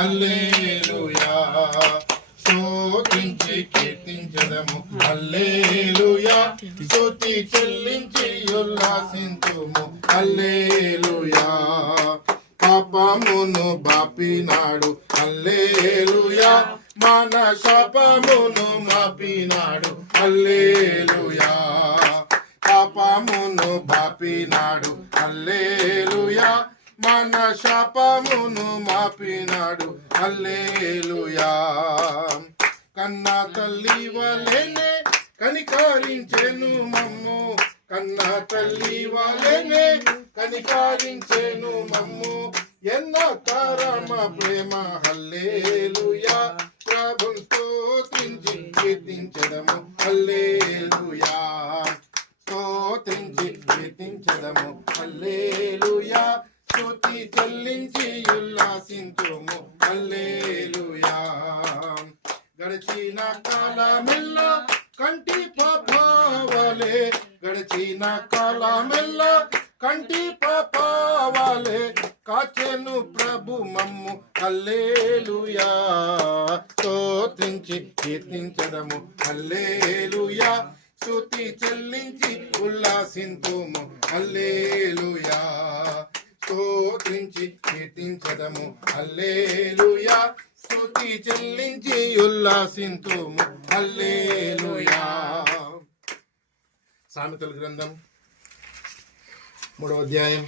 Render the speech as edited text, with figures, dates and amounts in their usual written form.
హల్లెలూయా. స్తుతించి కీర్తించెదము హల్లెలూయా. స్తుతి చెల్లించి ఉల్లాసింతుము హల్లెలూయా. పాపమును బాపినాడు హల్లెలూయా. మన శాపమును మాపినాడు హల్లెలూయా. పాపమును బాపినాడు హల్లెలూయా. మన శాపమును మాపినాడు హల్లెలూయా. కన్నా తల్లి వలెనే కనికరించెను మమ్ము, కన్నా తల్లి వలెనే కనికరించెను మమ్ము. ఎన్నో తరమ ప్రేమ హల్లెలూయా. ప్రభుని స్తుతించి కీర్తించెదము హల్లెలూయా. స్తుతించి కీర్తించెదము హల్లెలూయా. స్తుతి చెల్లించి ఉల్లాసింతుము హల్లెలూయా. గడిచిన కాలమెల్లా కంటి పాపవలే, గడిచిన కాలమెల్లా కంటి పాపవలే కాచెను ప్రభు మమ్ము హల్లెలూయా. స్తోత్రించి కీర్తించడము హల్లెలూయా. స్తుతి చెల్లించి ఉల్లాసింతుము హల్లెలూయా. స్తోత్రించి కీర్తించడము హల్లెలూయా. స్తుతి చెల్లించి ఉల్లాసింతుము హల్లెలూయా. సామెతల గ్రంథం 3వ అధ్యాయం